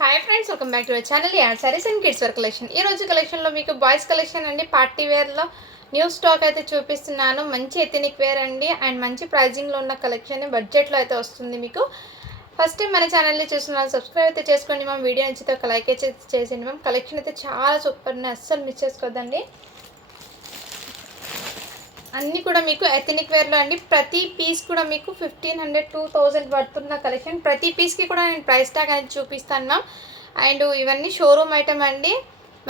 Hi friends, welcome back to our channel యాడ్ saris and kids wear collection. ఈ రోజు కలెక్షన్లో మీకు బాయ్స్ కలెక్షన్ అండి. పార్టీ వేర్లో న్యూ స్టాక్ అయితే చూపిస్తున్నాను. మంచి ఎథనిక్ వేర్ అండి అండ్ మంచి ప్రైజింగ్లో ఉన్న కలెక్షన్ బడ్జెట్లో అయితే వస్తుంది మీకు. ఫస్ట్ టైం మన ఛానల్ని చూస్తున్నాను, సబ్స్క్రైబ్ అయితే చేసుకోండి మ్యామ్. వీడియో నచ్చితే ఒక లైక్ అయితే చేసేయండి మ్యామ్. కలెక్షన్ అయితే చాలా సూపర్ ఉన్నాయి, అస్సలు మిస్ చేసుకోవద్దండి. అన్నీ కూడా మీకు ఎథనిక్ వేర్లో అండి. ప్రతి పీస్ కూడా మీకు 1500 2000 పడుతున్న కలెక్షన్. ప్రతి పీస్కి కూడా నేను ప్రైస్ ట్యాగ్ అనేది చూపిస్తాను మ్యామ్. అండ్ ఇవన్నీ షోరూమ్ ఐటమ్ అండి.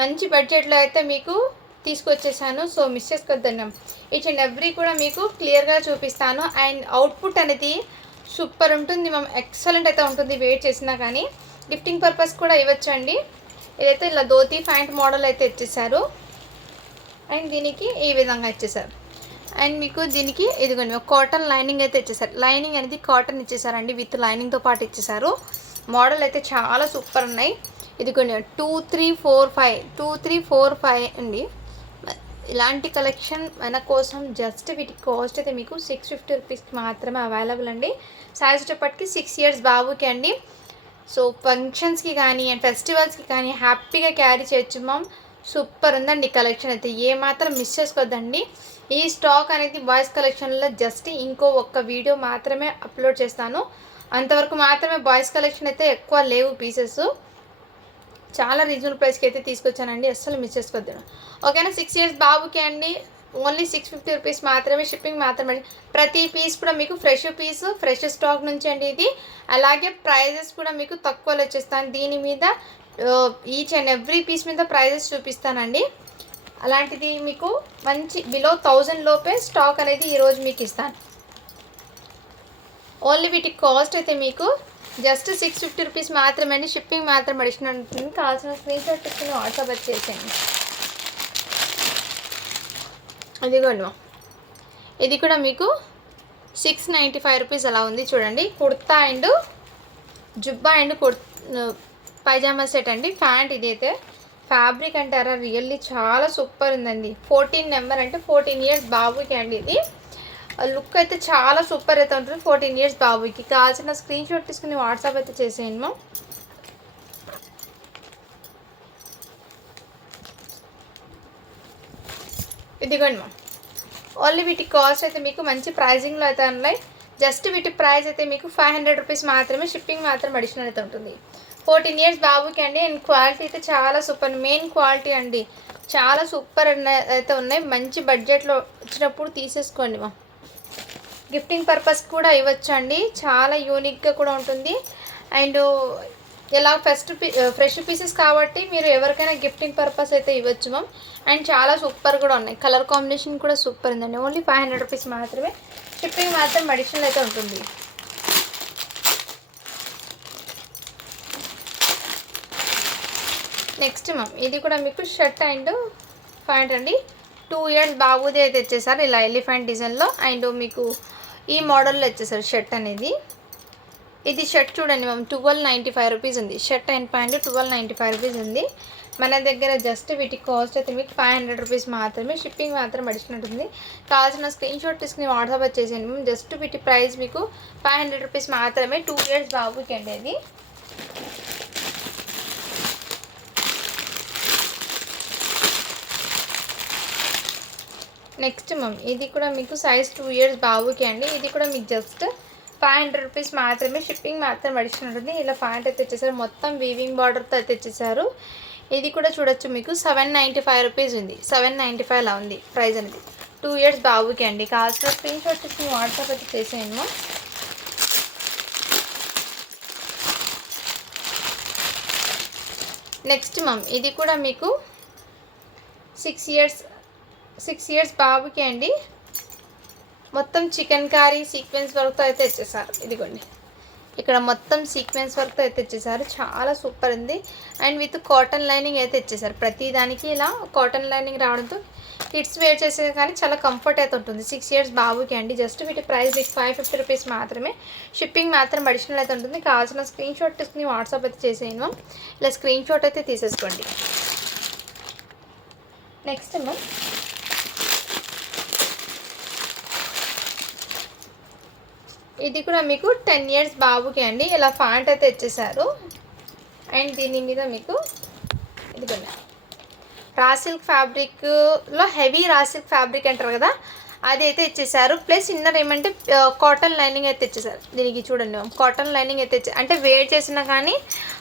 మంచి బడ్జెట్లో అయితే మీకు తీసుకొచ్చేసాను, సో మిస్ చేసుకోవద్దండి మ్యామ్. ఈచ్ అండ్ ఎవ్రీ కూడా మీకు క్లియర్గా చూపిస్తాను. అండ్ అవుట్పుట్ అనేది సూపర్ ఉంటుంది మ్యామ్, ఎక్సలెంట్ అయితే ఉంటుంది. వెయిట్ చేసినా కానీ గిఫ్టింగ్ పర్పస్ కూడా ఇవ్వచ్చండి. ఇదైతే ఇలా ధోతి ప్యాంట్ మోడల్ అయితే ఇచ్చేసారు అండ్ దీనికి ఈ విధంగా ఇచ్చేసారు. అండ్ మీకు దీనికి ఇదిగోండి కాటన్ లైనింగ్ అయితే ఇచ్చేసారు. లైనింగ్ అనేది కాటన్ ఇచ్చేసారండి, విత్ లైనింగ్తో పాటు ఇచ్చేసారు. మోడల్ అయితే చాలా సూపర్ ఉన్నాయి. ఇదిగోండి 2345 అండి. ఇలాంటి కలెక్షన్ మన కోసం జస్ట్ వీటి కాస్ట్ అయితే మీకు 650 రూపీస్కి మాత్రమే అవైలబుల్ అండి. సైజ్ వచ్చేప్పటికి 6 ఇయర్స్ బాబుకి అండి. సో ఫంక్షన్స్కి కానీ అండ్ ఫెస్టివల్స్కి కానీ హ్యాపీగా క్యారీ చేయొచ్చు మ్యామ్. సూపర్ ఉందండి కలెక్షన్ అయితే, ఏమాత్రం మిస్ చేసుకోవద్దండి. ఈ స్టాక్ అనేది బాయ్స్ కలెక్షన్లో జస్ట్ ఇంకో ఒక్క వీడియో మాత్రమే అప్లోడ్ చేస్తాను, అంతవరకు మాత్రమే. బాయ్స్ కలెక్షన్ అయితే ఎక్కువ లేవు పీసెస్, చాలా రీజనబుల్ ప్రైస్కి అయితే తీసుకొచ్చానండి, అస్సలు మిస్ చేసుకోవద్దు ఓకేనా. 6 ఇయర్స్ బాబుకి అండి, ఓన్లీ 650 రూపీస్ మాత్రమే, షిప్పింగ్ మాత్రమే. ప్రతి పీస్ కూడా మీకు ఫ్రెష్ స్టాక్ నుంచి అండి ఇది. అలాగే ప్రైజెస్ కూడా మీకు తక్కువలో వచ్చేస్తాను. దీని మీద ఈచ్ అండ్ ఎవ్రీ పీస్ మీద ప్రైజెస్ చూపిస్తానండి. అలాంటిది మీకు మంచి బిలో 1000 లోపే స్టాక్ అనేది ఈరోజు మీకు ఇస్తాను. ఓన్లీ వీటి కాస్ట్ అయితే మీకు జస్ట్ 650 రూపీస్ మాత్రమే అండి. షిప్పింగ్ మాత్రం అడిషనల్ ఉంటుంది. కావాల్సిన స్క్రీన్ షాట్ తీసుకుని వాట్సాప్ వచ్చేసేయండి. అదిగోండి, ఇది కూడా మీకు 695 రూపీస్ అలా ఉంది చూడండి. కుర్తా అండ్ జుబ్బా అండ్ పైజామా సెట్ అండి. ప్యాంట్ ఇదైతే ఫ్యాబ్రిక్ అంటారా, రియల్లీ చాలా సూపర్ ఉందండి. 14 నెంబర్ అంటే 14 ఇయర్స్ బాబుకి అండి. ఇది లుక్ అయితే చాలా సూపర్ అయితే ఉంటుంది 14 ఇయర్స్ బాబుకి. కావాల్సిన స్క్రీన్ షాట్ తీసుకుని వాట్సాప్ అయితే చేసేయండి మా. ఇదిగోండి మా, ఓన్లీ వీటి కాస్ట్ అయితే మీకు మంచి ప్రైజింగ్లో అయితే ఉన్నాయి. జస్ట్ వీటి ప్రైస్ అయితే మీకు 500 రూపీస్ మాత్రమే, షిప్పింగ్ మాత్రం అడిషనల్ అయితే ఉంటుంది. 14 ఇయర్స్ బాబుకి అండి. అండ్ క్వాలిటీ అయితే చాలా సూపర్, మెయిన్ క్వాలిటీ అండి, చాలా సూపర్ అయితే ఉన్నాయి. మంచి బడ్జెట్లో వచ్చినప్పుడు తీసేసుకోండి మా. గిఫ్టింగ్ పర్పస్ కూడా ఇవ్వచ్చు అండి, చాలా యూనిక్గా కూడా ఉంటుంది. అండ్ ఇలా ఫ్రెష్ పీసెస్ కాబట్టి మీరు ఎవరికైనా గిఫ్టింగ్ పర్పస్ అయితే ఇవ్వచ్చు మ్యామ్. అండ్ చాలా సూపర్ కూడా ఉన్నాయి, కలర్ కాంబినేషన్ కూడా సూపర్ ఉందండి. ఓన్లీ 500 రూపీస్ మాత్రమే, షిప్పింగ్ మాత్రం అడిషనల్ అయితే ఉంటుంది. నెక్స్ట్ మ్యామ్, ఇది కూడా మీకు షర్ట్ అండ్ ప్యాంట్ అండి. 2 ఇయర్స్ బాబుది అయితే ఇచ్చేసారు ఇలా ఎలిఫెంట్ డిజైన్లో. అండ్ మీకు ఈ మోడల్లో ఇచ్చేసారు షర్ట్ అనేది. ఇది షర్ట్ చూడండి మ్యామ్, 1295 రూపీస్ ఉంది. షర్ట్ అండ్ ప్యాంట్ 1295 రూపీస్ ఉంది మన దగ్గర. జస్ట్ వీటి కాస్ట్ అయితే మీకు 500 రూపీస్ మాత్రమే, షిప్పింగ్ మాత్రం అడిషనల్ ఉంటుంది. కావాల్సిన స్క్రీన్ షాట్ తీసుకుని వాట్సాప్ వచ్చేసేయండి మ్యామ్. జస్ట్ వీటి ప్రైస్ మీకు 500 రూపీస్ మాత్రమే, 2 ఇయర్స్ బాబుకి అండి అది. నెక్స్ట్ మ్యామ్, ఇది కూడా మీకు సైజ్ 2 ఇయర్స్ బాబుకి అండి. ఇది కూడా మీకు జస్ట్ 500 రూపీస్ మాత్రమే, షిప్పింగ్ మాత్రం అడిషనల్ ఉంటుంది. ఇలా ప్యాంట్ అయితే తెచ్చేసారు, మొత్తం వీవింగ్ బార్డర్తో అయితే తెచ్చేసారు. ఇది కూడా చూడొచ్చు మీకు 795 రూపీస్ ఉంది, 795 అలా ఉంది ప్రైస్ అనేది. 2 ఇయర్స్ బాబుకి అండి. కావాల్సిన స్క్రీన్ షాట్ తీసుకుని వాట్సాప్ అయితే చేసేయండి మ్యామ్. నెక్స్ట్ మ్యామ్, ఇది కూడా మీకు 6 ఇయర్స్ బాబుకి అండి. మొత్తం చికెన్ కారీ సీక్వెన్స్ వర్క్తో అయితే ఇచ్చేసారు. ఇదిగోండి, ఇక్కడ మొత్తం సీక్వెన్స్ వర్క్తో అయితే ఇచ్చేసారు, చాలా సూపర్ ఉంది. అండ్ విత్ కాటన్ లైనింగ్ అయితే ఇచ్చేసారు. ప్రతి దానికి ఇలా కాటన్ లైనింగ్ రావడంతో కిడ్స్ వేర్ చేసే కానీ చాలా కంఫర్ట్ అయితే ఉంటుంది. 6 ఇయర్స్ బాబుకి అండి. జస్ట్ వీటి ప్రైస్ మీకు 550 రూపీస్ మాత్రమే, షిప్పింగ్ మాత్రం అడిషనల్ అయితే ఉంటుంది. కావాల్సిన స్క్రీన్ షాట్ తీసుకుని వాట్సాప్ అయితే చేసేయండి మ్యామ్. ఇలా స్క్రీన్ షాట్ అయితే తీసేసుకోండి. నెక్స్ట్ మ్యామ్, ఇది కూడా మీకు 10 ఇయర్స్ బాబుకి అండి. ఇలా ప్యాంట్ అయితే ఇచ్చేసారు. అండ్ దీని మీద మీకు ఇదిగోండి రా సిల్క్ ఫ్యాబ్రిక్లో హెవీ రా సిల్క్ ఫ్యాబ్రిక్ అంటారు కదా, అది అయితే ఇచ్చేసారు. ప్లస్ ఇన్నర్ ఏమంటే కాటన్ లైనింగ్ అయితే ఇచ్చేసారు. దీనికి చూడండి కాటన్ లైనింగ్ అయితే అంటే వేర్ చేసినా కానీ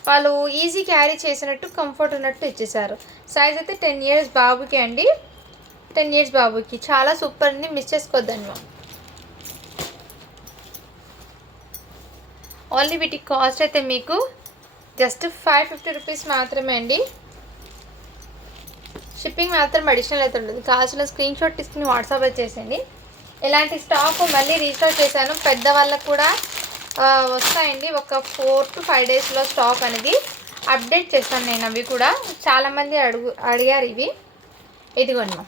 వాళ్ళు ఈజీ క్యారీ చేసినట్టు కంఫర్ట్ ఉన్నట్టు ఇచ్చేసారు. సైజ్ అయితే 10 ఇయర్స్ బాబుకి అండి, 10 ఇయర్స్ బాబుకి చాలా సూపర్ ఉంది, మిస్ చేసుకోవద్దండి మ్యామ్. ఓన్లీ వీటి కాస్ట్ అయితే మీకు జస్ట్ 550 రూపీస్ మాత్రమే అండి. షిప్పింగ్ మాత్రం అడిషనల్ అయితే ఉంటుంది. కావాల్సిన స్క్రీన్ షాట్ తీసుకుని వాట్సాప్ చేసేయండి. ఇలాంటి స్టాక్ మళ్ళీ రీస్టాక్ చేశాను, పెద్దవాళ్ళకు కూడా వస్తాయండి. ఒక 4 to 5 డేస్లో స్టాక్ అనేది అప్డేట్ చేస్తాను నేను. అవి కూడా చాలామంది అడిగారు ఇవి. ఇదిగోండి,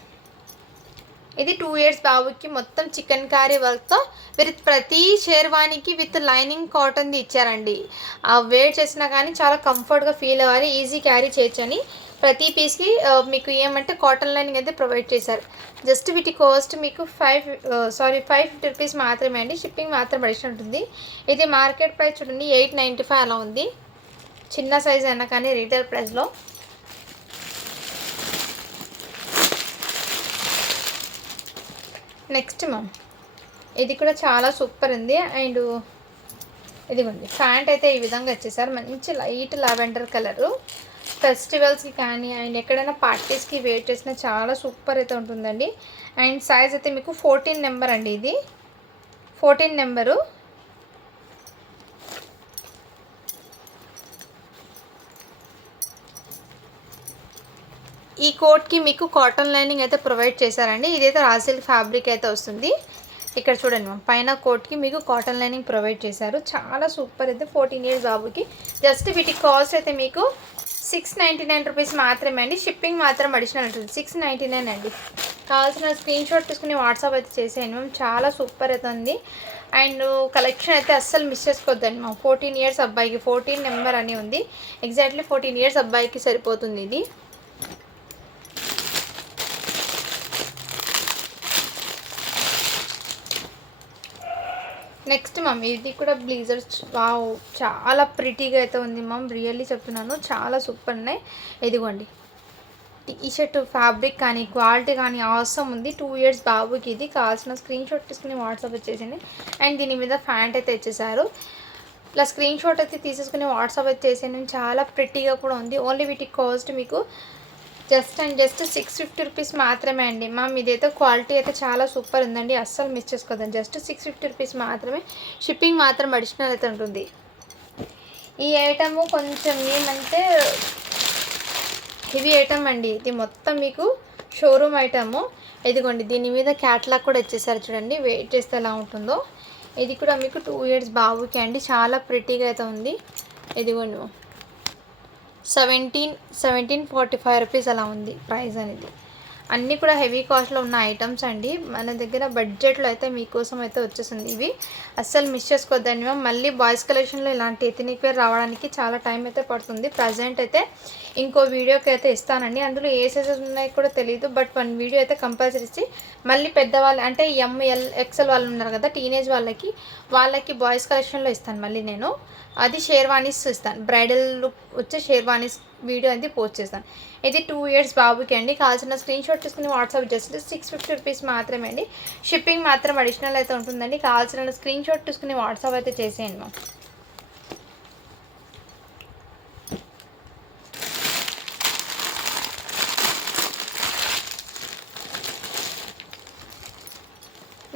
ఇది 2 ఇయర్స్ బాబుకి మొత్తం చికెన్ కారీ వర్క్తో విత్ ప్రతి షేర్వానికి విత్ లైనింగ్ కాటన్ది ఇచ్చారండి. వేర్ చేసినా కానీ చాలా కంఫర్ట్గా ఫీల్ అవ్వాలి, ఈజీ క్యారీ చేయొచ్చని ప్రతి పీస్కి మీకు ఏమంటే కాటన్ లైనింగ్ అయితే ప్రొవైడ్ చేశారు. జస్ట్ వీటి కాస్ట్ మీకు 550 రూపీస్ మాత్రమే అండి. షిప్పింగ్ మాత్రం అడిషనల్ ఉంటుంది. ఇది మార్కెట్ ప్రైస్ చూడండి 895 అలా ఉంది, చిన్న సైజ్ అయినా కానీ రీటైల్ ప్రైస్లో. నెక్స్ట్ మ్యామ్ ఇది కూడా చాలా సూపర్ ఉంది. అండ్ ఇదిగోండి ప్యాంట్ అయితే ఈ విధంగా వచ్చేసారు, మంచి లైట్ లావెండర్ కలరు. ఫెస్టివల్స్కి కానీ అండ్ ఎక్కడైనా పార్టీస్కి వేర్ చేసినా చాలా సూపర్ అయితే ఉంటుందండి. అండ్ సైజ్ అయితే మీకు 14 నెంబర్ అండి, ఇది 14 నెంబరు. ఈ కోట్కి మీకు కాటన్ లైనింగ్ అయితే ప్రొవైడ్ చేశారండి. ఇదైతే రా సిల్క్ ఫ్యాబ్రిక్ అయితే వస్తుంది. ఇక్కడ చూడండి మ్యామ్, పైన కోట్కి మీకు కాటన్ లైనింగ్ ప్రొవైడ్ చేశారు, చాలా సూపర్ అయితే 14 ఇయర్స్ బాబుకి. జస్ట్ వీటి కాస్ట్ అయితే మీకు 699 రూపీస్ మాత్రమే అండి. షిప్పింగ్ మాత్రం అడిషనల్ ఉంటుంది, 699 అండి. కావాల్సిన స్క్రీన్ షాట్ తీసుకుని వాట్సాప్ అయితే చేసేయండి మ్యామ్, చాలా సూపర్ అయితే ఉంది. అండ్ కలెక్షన్ అయితే అస్సలు మిస్ చేసుకోవద్దండి మ్యామ్. 14 ఇయర్స్ అబ్బాయికి 14 నెంబర్ అని ఉంది, ఎగ్జాక్ట్లీ 14 ఇయర్స్ అబ్బాయికి సరిపోతుంది ఇది. నెక్స్ట్ మ్యామ్ ఇది కూడా బ్లీజర్స్, వావ్ చాలా ప్రిటీగా అయితే ఉంది మ్యామ్, రియల్లీ చెప్తున్నాను చాలా సూపర్ ఉన్నాయి. ఇదిగోండి టీషర్ట్ ఫ్యాబ్రిక్ కానీ క్వాలిటీ కానీ అవసరం ఉంది. 2 ఇయర్స్ బాబుకి ఇది. కావాల్సిన స్క్రీన్ షాట్ తీసుకుని వాట్సాప్ వచ్చేసింది. అండ్ దీని మీద ప్యాంట్ అయితే ఇచ్చేసారు, ఇలా స్క్రీన్ షాట్ అయితే తీసేసుకుని వాట్సాప్ అయితే చేసాను, చాలా ప్రిటీగా కూడా ఉంది. ఓన్లీ వీటి కాస్ట్ మీకు జస్ట్ 650 రూపీస్ మాత్రమే అండి. మ్యామ్ ఇదైతే క్వాలిటీ అయితే చాలా సూపర్ ఉందండి, అస్సలు మిస్ చేసుకోదండి. జస్ట్ 650 రూపీస్ మాత్రమే, షిప్పింగ్ మాత్రం అడిషనల్ అయితే ఉంటుంది. ఈ ఐటము కొంచెం ఏమంటే హెవీ ఐటమ్ అండి, ఇది మొత్తం మీకు షోరూమ్ ఐటము. ఇదిగోండి దీని మీద క్యాట్లాగ్ కూడా ఇచ్చేసారు, చూడండి వెయిట్ చేస్తే ఎలా ఉంటుందో. ఇది కూడా మీకు 2 ఇయర్స్ బాబుకి అండి, చాలా ప్రిటీగా అయితే ఉంది. ఇదిగోండి 1745 రూపీస్ అలా ఉంది ప్రైస్ అనేది. అన్నీ కూడా హెవీ కాస్ట్లో ఉన్న ఐటమ్స్ అండి, మన దగ్గర బడ్జెట్లో అయితే మీకోసం అయితే వచ్చేసింది. ఇవి అస్సలు మిస్ చేసుకోవద్దండి మ్యామ్. మళ్ళీ బాయ్స్ కలెక్షన్లో ఇలాంటి ఎథనిక్ వేర్ రావడానికి చాలా టైం అయితే పడుతుంది. ప్రజెంట్ అయితే ఇంకో వీడియోకి అయితే ఇస్తానండి, అందులో ఏ సైజెస్ ఉన్నాయో కూడా తెలియదు, బట్ 1 వీడియో అయితే కంపల్సరీ ఇచ్చి మళ్ళీ పెద్దవాళ్ళు అంటే ML XL వాళ్ళు ఉన్నారు కదా టీనేజ్ వాళ్ళకి బాయ్స్ కలెక్షన్లో ఇస్తాను మళ్ళీ నేను. అది షేర్వానీస్ ఇస్తాను, బ్రైడల్ లుక్ వచ్చే షేర్వానీస్ వీడియో అనేది పోస్ట్ చేస్తాను. ఇది 2 ఇయర్స్ బాబుకి అండి. కావాల్సిన స్క్రీన్ షాట్ తీసుకుని వాట్సాప్ జస్ట్ 650 రూపీస్ మాత్రమే అండి. షిప్పింగ్ మాత్రం అడిషనల్ అయితే ఉంటుందండి. కావాల్సిన స్క్రీన్ షాట్ తీసుకుని వాట్సాప్ అయితే చేసేయండి మ్యామ్.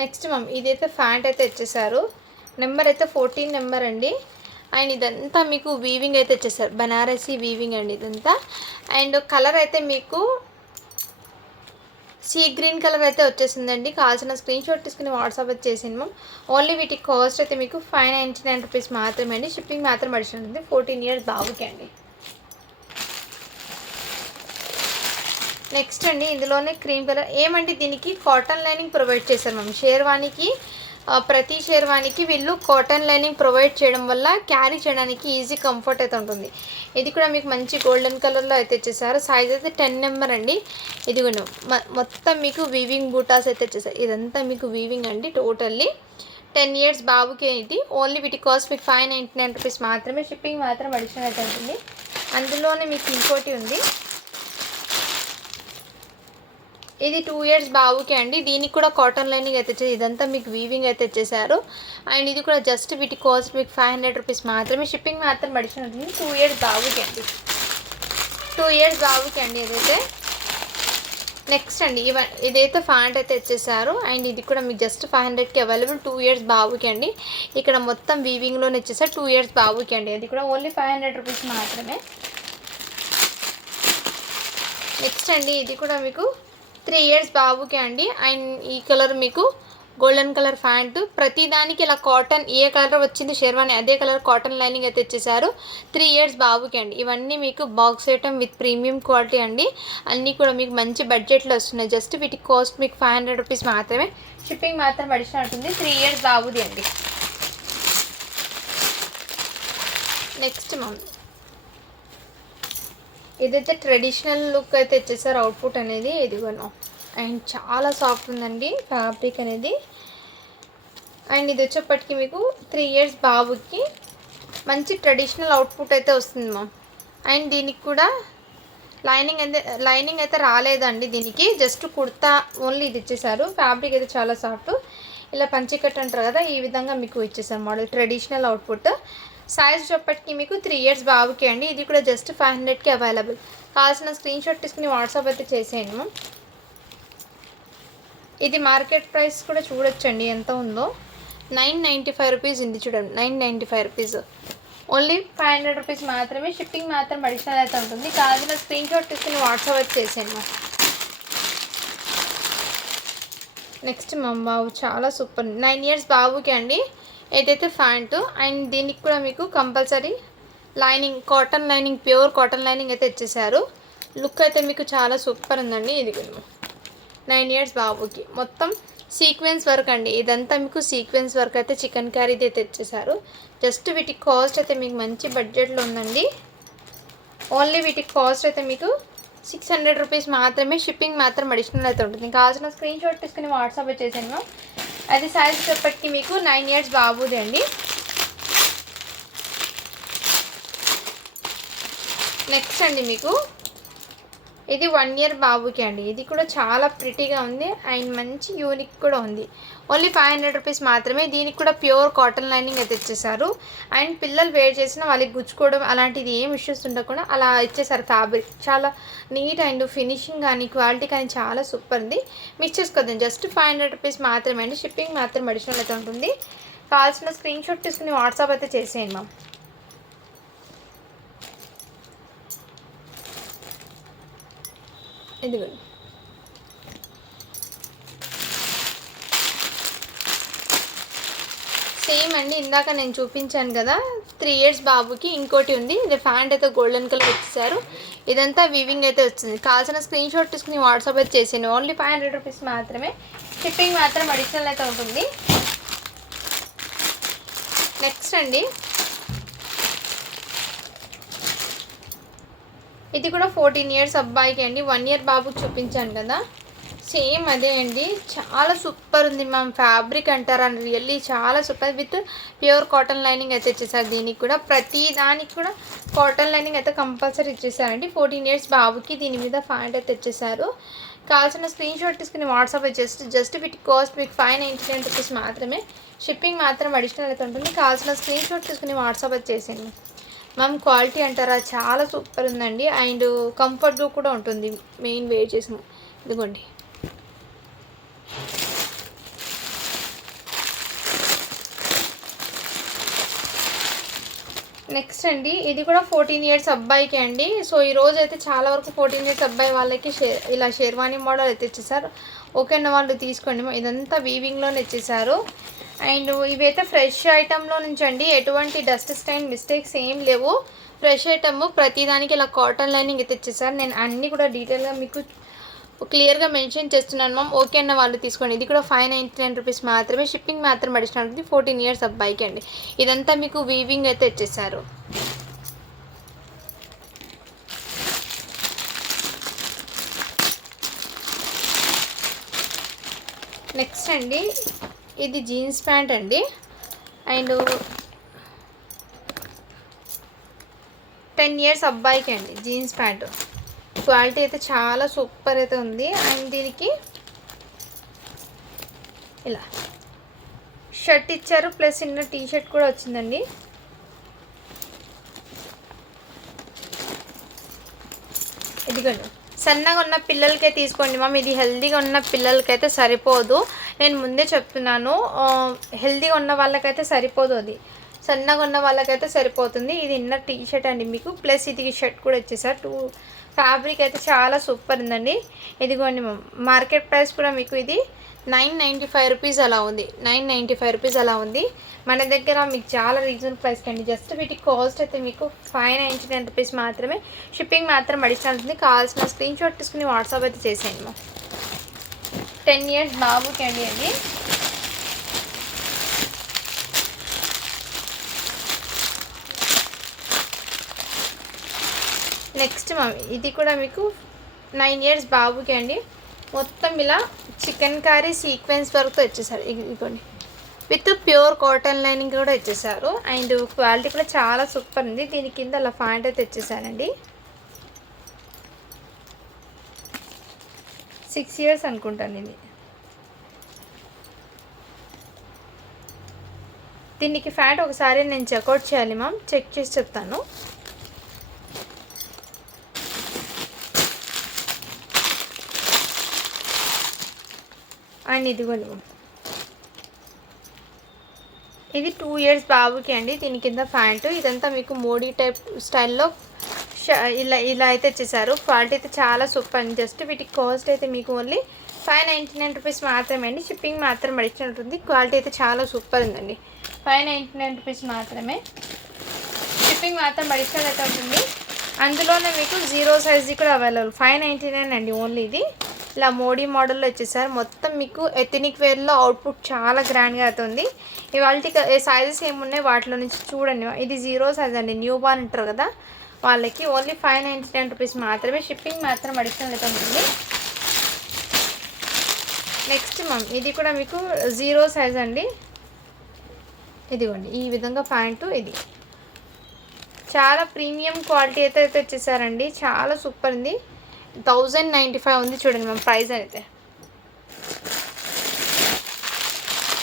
నెక్స్ట్ మ్యామ్ ఇదైతే ప్యాంట్ అయితే ఇచ్చేసారు, నెంబర్ అయితే 14 నెంబర్ అండి. అండ్ ఇదంతా మీకు వీవింగ్ అయితే ఇచ్చేసారు, బనారసీ వీవింగ్ అండి ఇదంతా. అండ్ కలర్ అయితే మీకు సీ గ్రీన్ కలర్ అయితే వచ్చేసిందండి. కావాల్సిన స్క్రీన్ షాట్ తీసుకుని వాట్సాప్ అయితే చేసింది మ్యామ్. ఓన్లీ వీటి కాస్ట్ అయితే మీకు 599 రూపీస్ మాత్రమే అండి. షిప్పింగ్ మాత్రం అడిషన్ ఉంటుంది, 14 ఇయర్స్ బాబుకి అండి. నెక్స్ట్ అండి ఇందులోనే క్రీమ్ కలర్ ఏమండి, దీనికి కాటన్ లైనింగ్ ప్రొవైడ్ చేశారు మ్యామ్. షేర్వానికి ప్రతి షేర్వానికి వీళ్ళు కాటన్ లైనింగ్ ప్రొవైడ్ చేయడం వల్ల క్యారీ చేయడానికి ఈజీ కంఫర్ట్ అయితే ఉంటుంది. ఇది కూడా మీకు మంచి గోల్డెన్ కలర్లో అయితే ఇచ్చేసారు. సైజ్ అయితే 10 నెంబర్ అండి. ఇదిగోను మొత్తం మీకు వీవింగ్ బూటాస్ అయితే ఇచ్చేసారు, ఇదంతా మీకు వీవింగ్ అండి. టోటల్లీ 10 ఇయర్స్ బాబుకి ఇది. ఓన్లీ వీటి కాస్ట్ మీకు 599 రూపీస్ మాత్రమే. షిప్పింగ్ మాత్రం అడిషనల్ అయితే ఉంటుంది. అందులోనే మీకు ఇంకోటి ఉంది, ఇది 2 ఇయర్స్ బాబుకి అండి. దీనికి కూడా కాటన్ లైనింగ్ అయితే వచ్చేది, ఇదంతా మీకు వీవింగ్ అయితే వచ్చేసారు. అండ్ ఇది కూడా జస్ట్ వీటి కాస్ట్ మీకు 500 రూపీస్ మాత్రమే. షిప్పింగ్ మాత్రం అడిషనల్ ఉంటుంది. 2 ఇయర్స్ బాబుకి అండి, 2 ఇయర్స్ బాబుకి అండి ఇదైతే. నెక్స్ట్ అండి ఇదైతే ఫ్యాంట్ అయితే ఇచ్చేసారు. అండ్ ఇది కూడా మీకు జస్ట్ 500కి అవైలబుల్, 2 ఇయర్స్ బాబుకి అండి. ఇక్కడ మొత్తం వీవింగ్లోనే ఇచ్చేసారు, 2 ఇయర్స్ బాబుకి అండి. అది కూడా ఓన్లీ 500 రూపీస్ మాత్రమే. నెక్స్ట్ అండి ఇది కూడా మీకు 3 ఇయర్స్ బాబుకి అండి. అండ్ ఈ కలర్ మీకు గోల్డెన్ కలర్ ప్యాంటు, ప్రతి దానికి ఇలా కాటన్, ఏ కలర్ వచ్చింది షేర్వాణి అదే కలర్ కాటన్ లైనింగ్ అయితే ఇచ్చేసారు. 3 ఇయర్స్ బాబుకి అండి. ఇవన్నీ మీకు box item with premium quality అండి. అన్నీ కూడా మీకు మంచి బడ్జెట్లో వస్తున్నాయి. జస్ట్ వీటి కాస్ట్ మీకు 500 రూపీస్ మాత్రమే. షిప్పింగ్ మాత్రం అడిషనల్ ఉంటుంది. 3 ఇయర్స్ బాబుది అండి. నెక్స్ట్ ఇదైతే ట్రెడిషనల్ లుక్ అయితే ఇచ్చేసారు అవుట్పుట్ అనేది, ఇదిగోను. అండ్ చాలా సాఫ్ట్ ఉందండి ఫ్యాబ్రిక్ అనేది. అండ్ ఇది వచ్చేప్పటికి మీకు 3 ఇయర్స్ బాబుకి మంచి ట్రెడిషనల్ అవుట్పుట్ అయితే వస్తుంది మ్యామ్. అండ్ దీనికి కూడా లైనింగ్ అయితే రాలేదండి దీనికి, జస్ట్ కుర్తా ఓన్లీ ఇది ఇచ్చేసారు. ఫ్యాబ్రిక్ అయితే చాలా సాఫ్ట్, ఇలా పంచికట్ అంటారు కదా, ఈ విధంగా మీకు ఇచ్చేసారు మోడల్ ట్రెడిషనల్ అవుట్పుట్. సైజ్ చెప్పటికి మీకు 3 ఇయర్స్ బాబుకి అండి. ఇది కూడా జస్ట్ 500కి అవైలబుల్. కావాల్సిన స్క్రీన్ షాట్ తీసుకుని వాట్సాప్ అయితే చేసేయండి. ఇది మార్కెట్ ప్రైస్ కూడా చూడొచ్చండి ఎంత ఉందో, 995 రూపీస్ ఉంది చూడండి, 995 రూపీస్. ఓన్లీ 500 రూపీస్ మాత్రమే. షిప్పింగ్ మాత్రం అడిషనల్ అయితే ఉంటుంది. కావాల్సిన స్క్రీన్ షాట్ తీసుకుని వాట్సాప్ అయితే చేసేయండి. నెక్స్ట్ బాబు చాలా సూపర్, 9 ఇయర్స్ బాబుకి అండి. ఏదైతే ప్యాంటు, అండ్ దీనికి కూడా మీకు compulsory lining, cotton lining, pure cotton lining అయితే ఇచ్చేసారు. లుక్ అయితే మీకు చాలా సూపర్ ఉందండి. ఇది 9 ఇయర్స్ బాబుకి మొత్తం సీక్వెన్స్ వర్క్ అండి. ఇదంతా మీకు సీక్వెన్స్ వర్క్ అయితే చికెన్ కర్రీది అయితే ఇచ్చేసారు. జస్ట్ వీటి కాస్ట్ అయితే మీకు మంచి బడ్జెట్లో ఉందండి. ఓన్లీ వీటి కాస్ట్ అయితే మీకు 600 రూపీస్ మాత్రమే. షిప్పింగ్ మాత్రం అడిషనల్ అయితే ఉంటుంది. కావాల్సిన స్క్రీన్ షాట్ తీసుకుని వాట్సాప్ చేసాను. అది సైజ్ చెప్పటికి మీకు 9 ఇయర్స్ బాబుది అండి. నెక్స్ట్ అండి మీకు ఇది 1 ఇయర్ బాబుకి అండి. ఇది కూడా చాలా ప్రిటీగా ఉంది అండ్ మంచి యూనిక్ కూడా ఉంది. ఓన్లీ 500 రూపీస్ మాత్రమే. దీనికి కూడా ప్యూర్ కాటన్ లైనింగ్ అయితే ఇచ్చేసారు. అండ్ పిల్లలు వేర్ చేసిన వాళ్ళకి గుచ్చుకోవడం అలాంటిది ఏం ఇష్యూస్ ఉండకుండా అలా ఇచ్చేసారు. ఫ్యాబ్రిక్ చాలా నీట్ అండ్ ఫినిషింగ్ కానీ క్వాలిటీ కానీ చాలా సూపర్ ఉంది. మిస్ చేసుకోవద్దు, జస్ట్ 500 రూపీస్ మాత్రమే అండి. షిప్పింగ్ మాత్రం అడిషనల్ అయితే ఉంటుంది. కావాల్సిన స్క్రీన్ షాట్ తీసుకుని వాట్సాప్ అయితే చేసేయండి మ్యామ్. ఇదిగోండి, సేమ్ అండి ఇందాక నేను చూపించాను కదా 3 ఇయర్స్ బాబుకి ఇంకోటి ఉంది. ఇది ప్యాంట్ అయితే గోల్డెన్ కలర్ ఇచ్చేసారు. ఇదంతా వీవింగ్ అయితే వచ్చింది. కావాల్సిన స్క్రీన్ షాట్ తీసుకుని వాట్సాప్ అయితే చేసాను. ఓన్లీ 500 రూపీస్ మాత్రమే. షిప్పింగ్ మాత్రం అడిషనల్ అయితే ఉంటుంది. నెక్స్ట్ అండి ఇది కూడా 14 ఇయర్స్ అబ్బాయికి అండి. 1 ఇయర్ బాబుకి చూపించాను కదా, సేమ్ అదే అండి. చాలా సూపర్ ఉంది మ్యామ్. ఫ్యాబ్రిక్ అంటారా, రియల్లీ చాలా super. With pure cotton lining అయితే ఇచ్చేసారు. దీనికి కూడా ప్రతి దానికి కూడా కాటన్ లైనింగ్ అయితే కంపల్సరీ ఇచ్చేసారండి. 14 ఇయర్స్ బాబుకి దీని మీద ప్యాంట్ అయితే ఇచ్చేసారు. కావాల్సిన స్క్రీన్ షాట్ తీసుకుని వాట్సాప్ జస్ట్ వీటి కాస్ట్ మీకు 599 రూపీస్ మాత్రమే. షిప్పింగ్ మాత్రం అడిషనల్ అయితే ఉంటుంది. కావాల్సిన స్క్రీన్ షాట్ తీసుకుని వాట్సాప్ చేసేయండి మ్యామ్. క్వాలిటీ అంటారా చాలా సూపర్ ఉందండి. అండ్ కంఫర్ట్గా కూడా ఉంటుంది మెయిన్ వేర్ చేసిన. ఇదిగోండి, నెక్స్ట్ అండి ఇది కూడా 14 ఇయర్స్ అబ్బాయికి అండి. సో ఈరోజు అయితే చాలా వరకు 14 ఇయర్స్ అబ్బాయి వాళ్ళకి ఇలా షేర్వాణి మోడల్ అయితే ఇచ్చేసారు. ఓకే అన్న వాళ్ళు తీసుకోండి. ఇదంతా వీవింగ్లోనే ఇచ్చేసారు. అండ్ ఇవైతే ఫ్రెష్ ఐటెంలో నుంచి అండి. ఎటువంటి డస్ట్ స్టైన్ మిస్టేక్స్ ఏం లేవు. ఫ్రెష్ ఐటమ్ ప్రతిదానికి ఇలా కాటన్ లైనింగ్ అయితే ఇచ్చేసారు. నేను అన్నీ కూడా డీటెయిల్గా మీకు క్లియర్గా మెన్షన్ చేస్తున్నాను మ్యామ్. ఓకే అన్న వాళ్ళు తీసుకోండి. ఇది కూడా 599 రూపీస్ మాత్రమే. షిప్పింగ్ మాత్రం అడిషనల్ ఉంటుంది. 14 ఇయర్స్ అబ్బాయికి అండి. ఇదంతా మీకు వీవింగ్ అయితే ఇచ్చేసారు. నెక్స్ట్ అండి ఇది జీన్స్ ప్యాంట్ అండి. అండ్ 10 ఇయర్స్ అబ్బాయికి అండి. జీన్స్ ప్యాంటు క్వాలిటీ అయితే చాలా సూపర్ అయితే ఉంది. అండ్ దీనికి ఇలా షర్ట్ ఇచ్చారు, ప్లస్ ఇన్న టీ షర్ట్ కూడా వచ్చిందండి. ఇదిగోండి, సన్నగా ఉన్న పిల్లలకే తీసుకోండి మ్యామ్. ఇది హెల్దీగా ఉన్న పిల్లలకైతే సరిపోదు, నేను ముందే చెప్తున్నాను. హెల్దీగా ఉన్న వాళ్ళకైతే సరిపోదు, అది సన్నగా ఉన్న వాళ్ళకైతే సరిపోతుంది. ఇది ఇన్నర్ టీ షర్ట్ అండి మీకు, ప్లస్ ఇది షర్ట్ కూడా వచ్చేసారు. ఫ్యాబ్రిక్ అయితే చాలా సూపర్ ఉందండి. ఇదిగోండి మ్యామ్, మార్కెట్ ప్రైస్ కూడా మీకు ఇది 995 రూపీస్ అలా ఉంది. 995 రూపీస్ అలా ఉంది. మన దగ్గర మీకు చాలా రీజనబుల్ ప్రైస్ కండి. జస్ట్ వీటి కాస్ట్ అయితే మీకు 599 రూపీస్ మాత్రమే. షిప్పింగ్ మాత్రం అడిషనల్ ఉంటుంది. కావాల్సిన స్క్రీన్ షాట్ తీసుకుని వాట్సాప్ అయితే చేసేయండి మ్యామ్. 10 ఇయర్స్ బాబుకి అండి అది. నెక్స్ట్ మ్యామ్, ఇది కూడా మీకు 9 ఇయర్స్ బాబుకి అండి. మొత్తం ఇలా చికెన్ కర్రీ సీక్వెన్స్ వర్క్తో ఇచ్చేసారు. ఇదిగోండి, విత్ ప్యూర్ కాటన్ లైనింగ్ కూడా ఇచ్చేసారు. అండ్ క్వాలిటీ కూడా చాలా సూపర్ ఉంది. దీని కింద అలా ప్యాంట్ అయితే ఇచ్చేసానండి. 6 ఇయర్స్ అనుకుంటాను ఇది. దీనికి ఫ్యాట్ ఒకసారి నేను చెక్అవుట్ చేయాలి మ్యామ్, చెక్ చేసి చెప్తాను. అండ్ ఇదిగోండి, ఇది 2 ఇయర్స్ బాబుకి అండి. దీని కింద ప్యాంటు ఇదంతా మీకు మోడీ టైప్ స్టైల్లో ఇలా అయితే ఇచ్చేసారు. క్వాలిటీ అయితే చాలా సూపర్ అండి. జస్ట్ వీటికి కాస్ట్ అయితే మీకు ఓన్లీ 599 రూపీస్ మాత్రమే అండి. షిప్పింగ్ మాత్రం అడిషనల్ ఉంటుంది. క్వాలిటీ అయితే చాలా సూపర్ ఉందండి. 599 రూపీస్ మాత్రమే, షిప్పింగ్ మాత్రం అడిషనల్ అయితే ఉంటుంది. అందులోనే మీకు 0 సైజ్ కూడా అవైలబుల్. 599 అండి ఓన్లీ. ఇది ఇలా మోడీ మోడల్లో వచ్చేసారు. మొత్తం మీకు ఎథనిక్ వేర్లో అవుట్పుట్ చాలా గ్రాండ్గా అవుతుంది. ఇవాళ సైజెస్ ఏమున్నాయి వాటిలో నుంచి చూడండి. ఇది 0 సైజ్ అండి, న్యూ బార్న్ అంటారు కదా వాళ్ళకి. ఓన్లీ 599 రూపీస్ మాత్రమే. షిప్పింగ్ మాత్రం అడిషనల్ అయితే ఉంటుంది. నెక్స్ట్ మ్యామ్, ఇది కూడా మీకు 0 సైజ్ అండి. ఇదిగోండి, ఈ విధంగా ప్యాంటు. ఇది చాలా ప్రీమియం క్వాలిటీ అయితే వచ్చేసారండి. చాలా సూపర్ ఉంది. 1095 ఉంది చూడండి మ్యామ్ ప్రైస్ అయితే.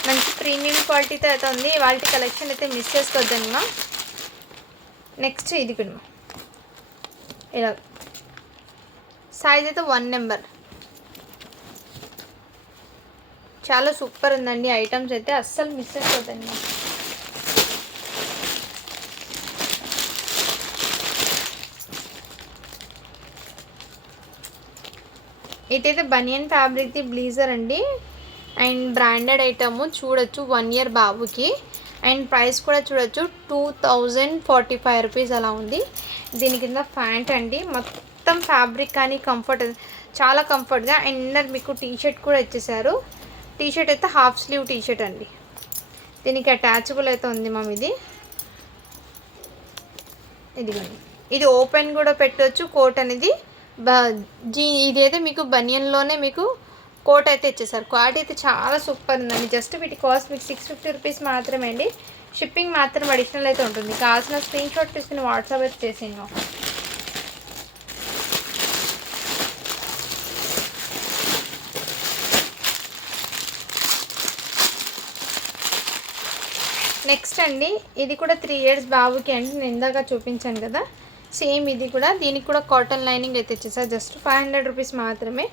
మంచి ప్రీమియం క్వాలిటీతో అయితే ఉంది. వాళ్ళ కలెక్షన్ అయితే మిస్ చేసుకోవద్దండి మ్యామ్. నెక్స్ట్ ఇది కూడా ఇలా సైజ్ అయితే 1 నెంబర్. చాలా సూపర్ ఉందండి. ఐటమ్స్ అయితే అస్సలు మిస్ చేసుకోవద్దండి మ్యామ్. ఇదైతే బనియన్ ఫ్యాబ్రిక్ది బ్లీజర్ అండి. అండ్ బ్రాండెడ్ ఐటమ్ చూడొచ్చు, 1 ఇయర్ బాబుకి. అండ్ ప్రైస్ కూడా చూడొచ్చు, 2045 రూపీస్ అలా ఉంది. దీని కింద ప్యాంట్ అండి. మొత్తం ఫ్యాబ్రిక్ కానీ కంఫర్ట్, చాలా కంఫర్ట్గా. అండ్ మీకు టీ షర్ట్ కూడా ఇచ్చేసారు. టీ షర్ట్ అయితే హాఫ్ స్లీవ్ టీ షర్ట్ అండి. దీనికి అటాచబుల్ అయితే ఉంది మ్యామ్. ఇదిగోండి, ఇది ఓపెన్ కూడా పెట్టవచ్చు. కోట్ అనేది ఇదైతే మీకు బనియన్లోనే మీకు కోట్ అయితే ఇచ్చేసారు. క్వాలిటీ అయితే చాలా సూపర్ ఉందండి. జస్ట్ వీటి కాస్ట్ మీకు 650 రూపీస్ మాత్రమే అండి. షిప్పింగ్ మాత్రం అడిషనల్ అయితే ఉంటుంది. కావాల్సిన స్క్రీన్ షాట్ తీసుకుని వాట్సాప్ అయితే చేసేయండి. నెక్స్ట్ అండి, ఇది కూడా 3 ఇయర్స్ బాబుకి అండి. నేను ఇందాక చూపించాను కదా సేమ్ ఇది కూడా. దీనికి కూడా కాటన్ లైనింగ్ అయితే ఇచ్చేసారు. జస్ట్ 500 రూపీస్ మాత్రమే.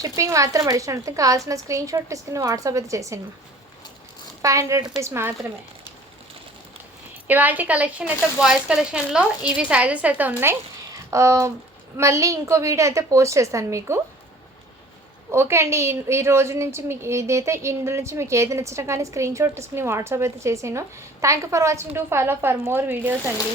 షిప్పింగ్ మాత్రం అడిషనల్ ఉంటుంది. కావాల్సిన స్క్రీన్ షాట్ తీసుకుని వాట్సాప్ అయితే చేసాను. 500 రూపీస్ మాత్రమే. ఇవాళ కలెక్షన్ అయితే బాయ్స్ కలెక్షన్లో ఇవి సైజెస్ అయితే ఉన్నాయి. మళ్ళీ ఇంకో వీడియో అయితే పోస్ట్ చేస్తాను మీకు. ఓకే అండి, ఈ రోజు నుంచి మీకు ఇదైతే ఇందులో నుంచి మీకు ఏది నచ్చినా కానీ స్క్రీన్ షాట్ తీసుకుని వాట్సాప్ అయితే చేసాను. Thank you for watching. To follow for more videos అండి.